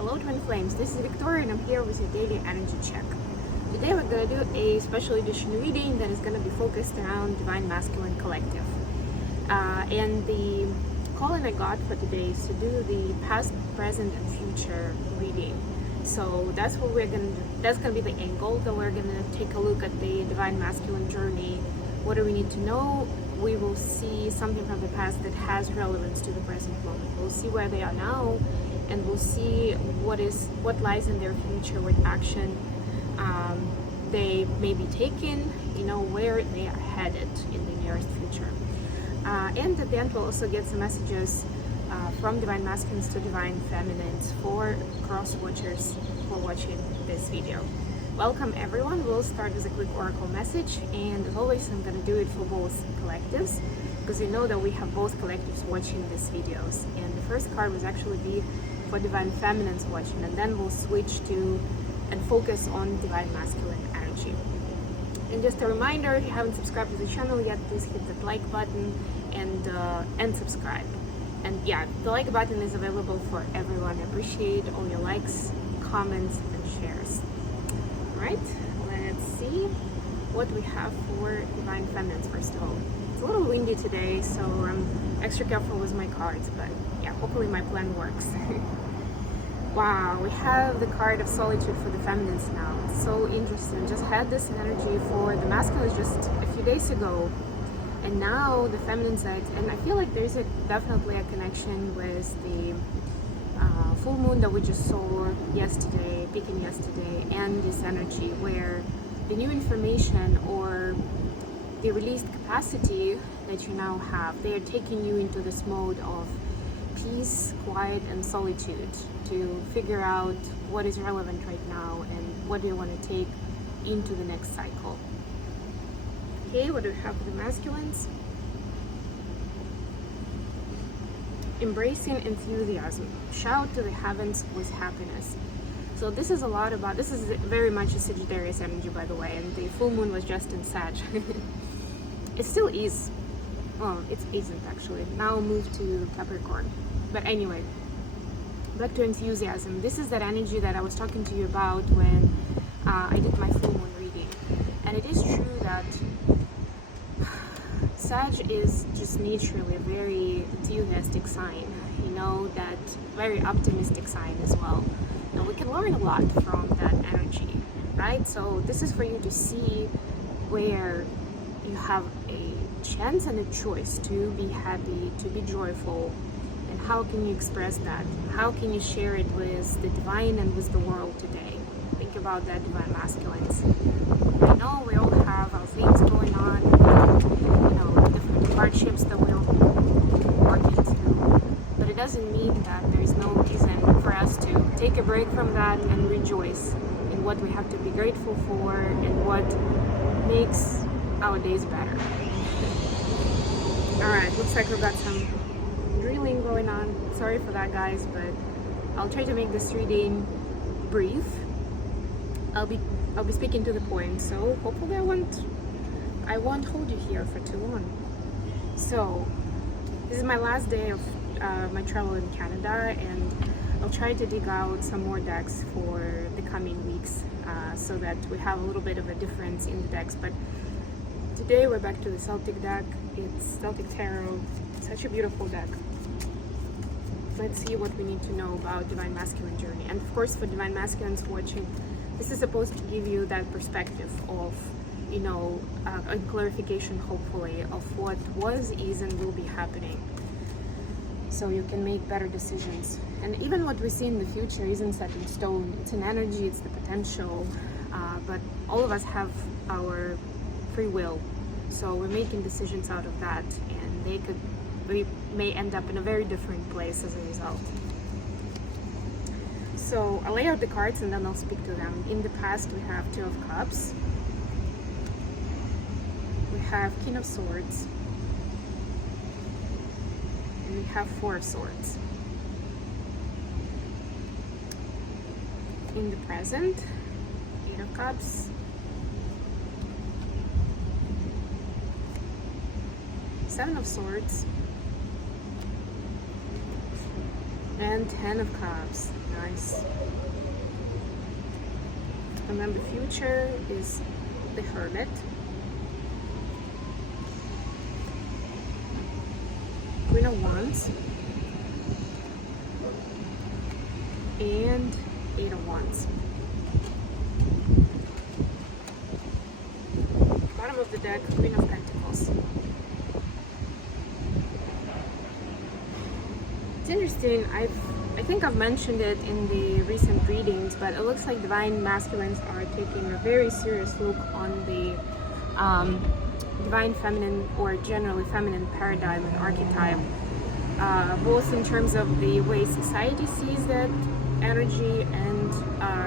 Hello Twin Flames, this is Victoria and I'm here with your daily energy check. Today we're going to do a special edition reading that is going to be focused around Divine Masculine Collective. And the calling I got for today is to do the past, present and future reading. So that's what we're going to do. That's going to be the angle that we're going to take a look at the Divine Masculine journey. What do we need to know? We will see something from the past that has relevance to the present moment. We'll see where they are now, and we'll see what lies in their future, what action they may be taking, where they are headed in the nearest future. And at the end we'll also get some messages from Divine Masculines to Divine Feminines for cross watchers who are watching this video. Welcome everyone. We'll start with a quick oracle message, and as always I'm going to do it for both collectives because you know that we have both collectives watching these videos, and the first card was actually be for Divine Feminines watching, and then we'll switch to and focus on Divine Masculine energy. And just a reminder, if you haven't subscribed to the channel yet, please hit that like button and subscribe. And yeah, the like button is available for everyone. I appreciate all your likes, comments and shares. Alright, let's see what we have for Divine Feminines first of all. It's a little windy today, so I'm extra careful with my cards, but yeah, hopefully my plan works. Wow, we have the card of solitude for the feminines now. It's so interesting. Just had this energy for the masculines just a few days ago, and now the feminine side. And I feel like there's definitely a connection with the full moon that we just saw yesterday, peaking yesterday, and this energy where the new information or the released capacity that you now have, they are taking you into this mode of peace, quiet and solitude to figure out what is relevant right now and what do you want to take into the next cycle. Okay, what do we have for the masculines? Embracing enthusiasm. Shout to the heavens with happiness. So this is very much a Sagittarius energy, by the way, and the full moon was just in Sag. It still is. Well, it isn't actually. Now move to Capricorn. But anyway, back to enthusiasm. This is that energy that I was talking to you about when I did my full moon reading. And it is true that Sag is just naturally a very enthusiastic sign, that very optimistic sign as well. And we can learn a lot from that energy, right? So this is for you to see where you have a chance and a choice to be happy, to be joyful, and how can you express that? How can you share it with the divine and with the world today? Think about that, Divine Masculines. I know we all have our things going on, different hardships that we're working through, but it doesn't mean that there's no reason for us to take a break from that and rejoice in what we have to be grateful for and what makes our days better. Alright, looks like we've got some drilling going on. Sorry for that, guys, but I'll try to make this reading brief. I'll be speaking to the point, so hopefully I won't hold you here for too long. So this is my last day of my travel in Canada, and I'll try to dig out some more decks for the coming weeks so that we have a little bit of a difference in the decks. But today we're back to the Celtic deck. It's Celtic Tarot. Such a beautiful deck. Let's see what we need to know about Divine Masculine journey. And of course, for Divine Masculines watching, this is supposed to give you that perspective of, a clarification, hopefully, of what was, is, and will be happening. So you can make better decisions. And even what we see in the future isn't set in stone. It's an energy, it's the potential, but all of us have our free will. So we're making decisions out of that, and we may end up in a very different place as a result. So I'll lay out the cards and then I'll speak to them. In the past we have Two of Cups, we have King of Swords, and we have Four of Swords. In the present, Eight of Cups, Seven of Swords, And 10 of Cups. Nice. Remember, future is the Hermit. Queen of Wands. And 8 of Wands. Bottom of the deck, Queen of Pentacles. It's interesting, I think I've mentioned it in the recent readings, but it looks like divine masculines are taking a very serious look on the divine feminine or generally feminine paradigm and archetype, both in terms of the way society sees that energy and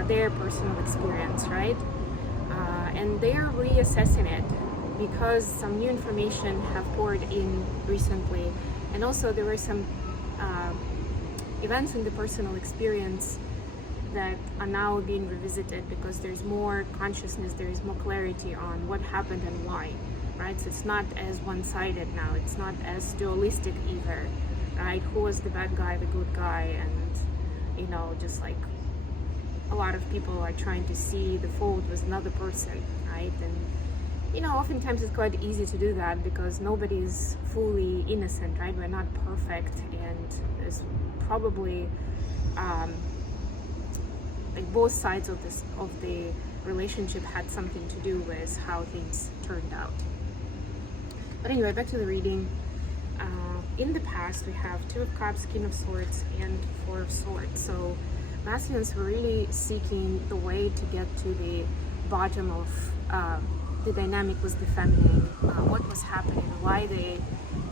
their personal experience, right? And they're reassessing it because some new information have poured in recently, and also there were some events in the personal experience that are now being revisited because there's more consciousness, there is more clarity on what happened and why, right? So it's not as one-sided now, it's not as dualistic either, right? Who was the bad guy, the good guy, and you know, just like a lot of people are trying to see the fault with another person, right? And you know, oftentimes it's quite easy to do that because nobody's fully innocent, right? We're not perfect, and there's probably like both sides of the relationship had something to do with how things turned out. But anyway, back to the reading. In the past, we have 2 of Cups, King of Swords, and 4 of Swords. So masculines were really seeking the way to get to the bottom of the dynamic with the feminine, what was happening, why they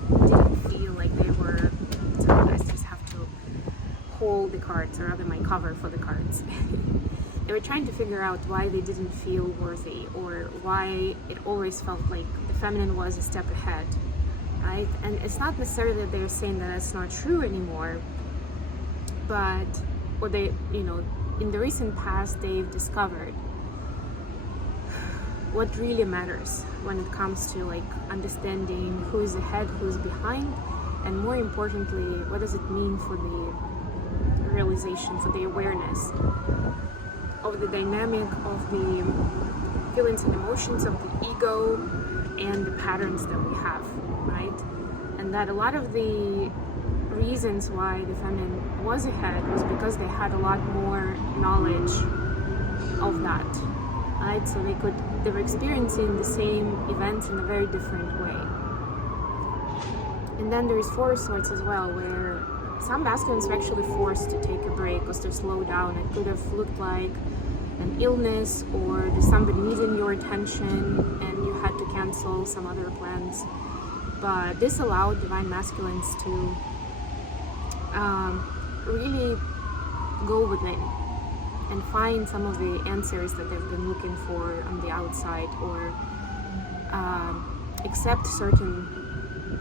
didn't feel like they were. Sometimes I just have to hold the cards, or rather my cover for the cards. They were trying to figure out why they didn't feel worthy, or why it always felt like the feminine was a step ahead, right? And it's not necessarily that they're saying that that's not true anymore, but what they, you know, in the recent past, they've discovered what really matters when it comes to like understanding who's ahead, who's behind, and more importantly, what does it mean for the realization, for the awareness of the dynamic of the feelings and emotions of the ego and the patterns that we have, right? And that a lot of the reasons why the feminine was ahead was because they had a lot more knowledge of that, right? So they were experiencing the same events in a very different way. And then there is 4 of Swords as well, where some masculines were actually forced to take a break or to slow down. It could have looked like an illness, or there's somebody needing your attention and you had to cancel some other plans. But this allowed divine masculines to really go within and find some of the answers that they've been looking for on the outside, or accept certain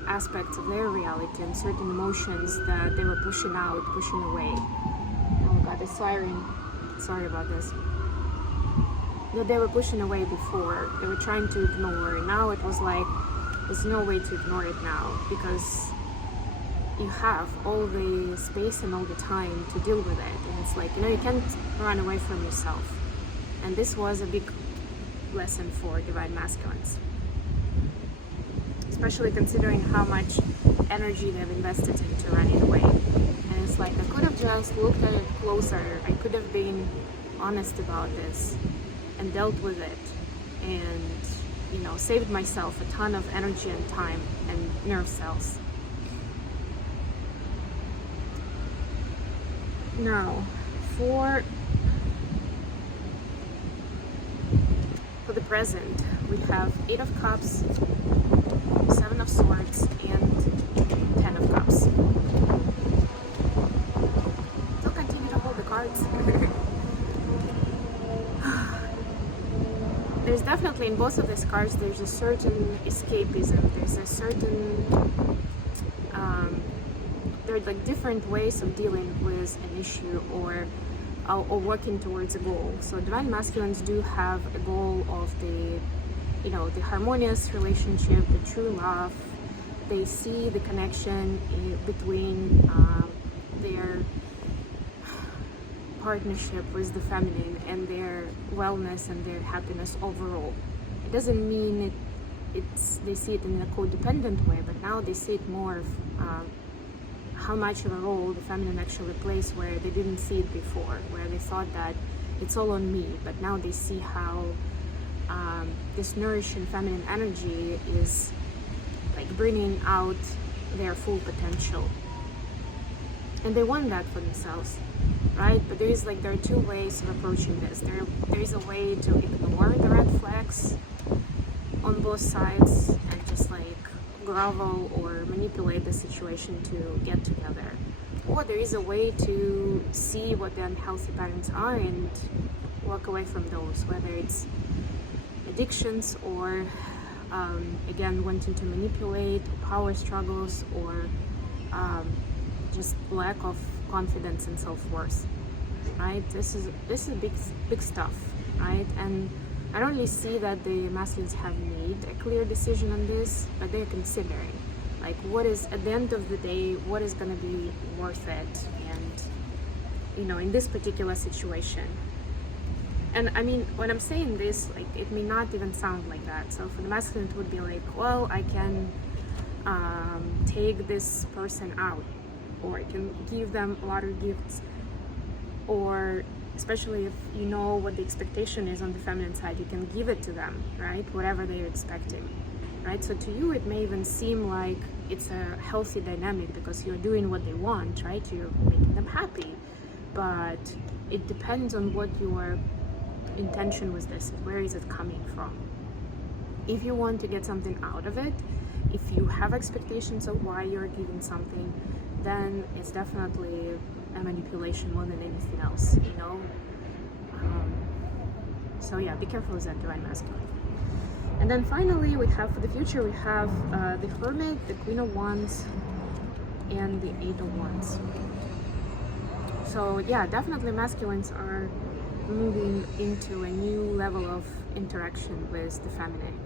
aspects of their reality and certain emotions that they were pushing out, pushing away. Oh god, the siren. Sorry about this. That they were pushing away before. They were trying to ignore. Now it was like, there's no way to ignore it now, because you have all the space and all the time to deal with it. And it's like, you know, you can't run away from yourself. And this was a big lesson for divine masculines, especially considering how much energy they've invested into running away. And it's like, I could have just looked at it closer. I could have been honest about this and dealt with it, and, you know, saved myself a ton of energy and time and nerve cells. Now, for the present, we have 8 of Cups, 7 of Swords, and 10 of Cups. So continue to hold the cards. There's definitely, in both of these cards, there's a certain escapism. There's a certain there are like different ways of dealing with an issue, or working towards a goal. So divine masculines do have a goal of the, you know, the harmonious relationship, the true love. They see the connection between their partnership with the feminine and their wellness and their happiness overall. It doesn't mean they see it in a codependent way, but now they see it more of how much of a role the feminine actually plays, where they didn't see it before, where they thought that it's all on me, but now they see how this nourishing feminine energy is like bringing out their full potential, and they want that for themselves, right? But there are two ways of approaching this. There is a way to ignore the red flags on both sides and just like grovel or manipulate the situation to get together, or there is a way to see what the unhealthy patterns are and walk away from those, whether it's addictions or again wanting to manipulate, power struggles, or just lack of confidence and self-worth, right? This is big stuff, right? And I don't really see that the masculines have made a clear decision on this, but they're considering, like, what is, at the end of the day, what is going to be worth it, and, in this particular situation. And I mean, when I'm saying this, like, it may not even sound like that. So for the masculine, it would be like, well, I can take this person out, or I can give them a lot of gifts, or especially if you know what the expectation is on the feminine side, you can give it to them, right? Whatever they're expecting, right? So to you, it may even seem like it's a healthy dynamic because you're doing what they want, right? You're making them happy. But it depends on what your intention was this, where is it coming from? If you want to get something out of it, if you have expectations of why you're giving something, then it's definitely a manipulation more than anything else, so yeah, be careful with that divine masculine. And then finally, we have, for the future, we have the Hermit, the Queen of Wands, and the Eight of Wands. So yeah, definitely masculines are moving into a new level of interaction with the feminine,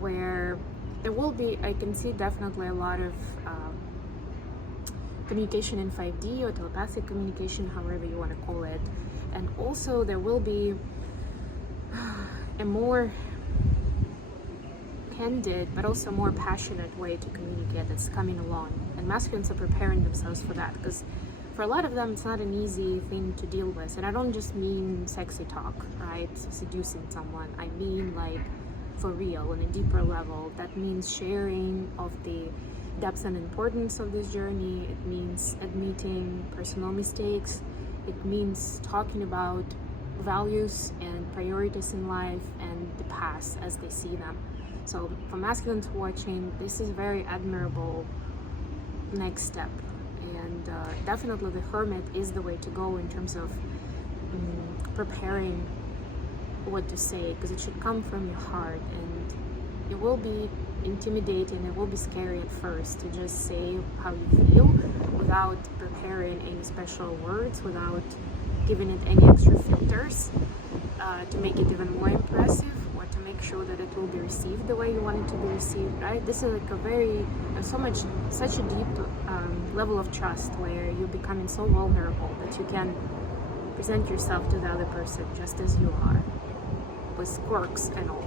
where there will be, I can see definitely a lot of communication in 5D or telepathic communication, however you want to call it. And also there will be a more candid but also more passionate way to communicate that's coming along, and masculines are preparing themselves for that, because for a lot of them it's not an easy thing to deal with. And I don't just mean sexy talk, right, seducing someone. I mean, like, for real, on a deeper level. That means sharing of the depth and importance of this journey. It means admitting personal mistakes. It means talking about values and priorities in life and the past as they see them. So for masculines watching, this is a very admirable next step, and definitely the Hermit is the way to go in terms of preparing what to say, because it should come from your heart, and it will be intimidating, it will be scary at first to just say how you feel without preparing any special words, without giving it any extra filters to make it even more impressive, or to make sure that it will be received the way you want it to be received, right? This is like a very, such a deep level of trust, where you're becoming so vulnerable that you can present yourself to the other person just as you are, with quirks and all.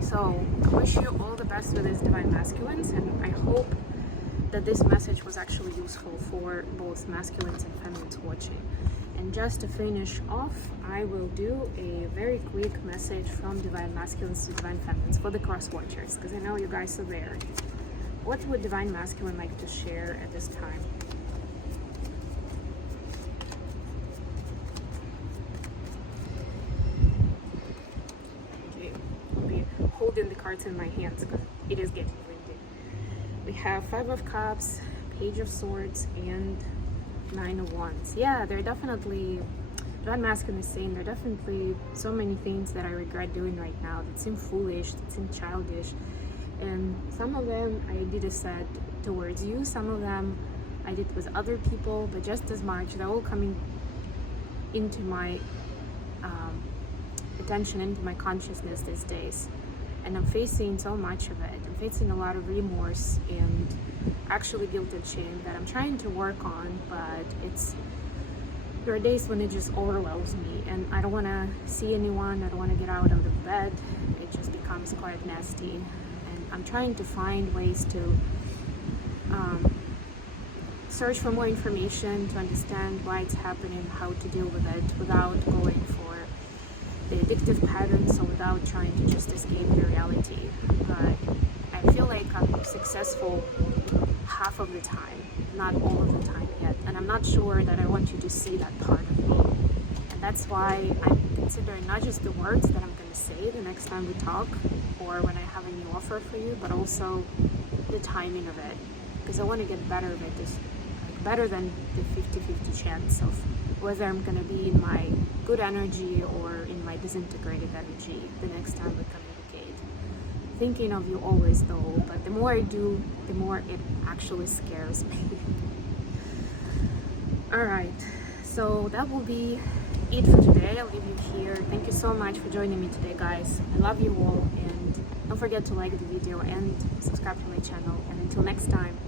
So I wish you all the best with this divine masculines, and I hope that this message was actually useful for both masculines and feminines watching. And just to finish off, I will do a very quick message from divine masculines to divine feminines for the cross watchers, because I know you guys are there. What would divine masculine like to share at this time? Holding the cards in my hands because it is getting windy. We have Five of Cups, Page of Swords, and Nine of Wands. Yeah, there are definitely, divine masculine is saying there are definitely so many things that I regret doing right now that seem foolish, that seem childish, and some of them I did a set towards you, some of them I did with other people, but just as much, they're all coming into my attention, into my consciousness these days. And I'm facing so much of it. I'm facing a lot of remorse and actually guilt and shame that I'm trying to work on, but it's there are days when it just overwhelms me and I don't want to see anyone, I don't want to get out of the bed. It just becomes quite nasty, and I'm trying to find ways to search for more information to understand why it's happening, how to deal with it without going for the addictive patterns, so without trying to just escape the reality. I feel like I'm successful half of the time, not all of the time yet, and I'm not sure that I want you to see that part of me. And that's why I'm considering not just the words that I'm going to say the next time we talk or when I have a new offer for you, but also the timing of it, because I want to get better with this, better than the 50-50 chance of whether I'm going to be in my good energy or in my disintegrated energy the next time we communicate. Thinking of you always though, but the more I do, the more it actually scares me. Alright, so that will be it for today. I'll leave you here. Thank you so much for joining me today, guys. I love you all, and don't forget to like the video and subscribe to my channel. And until next time,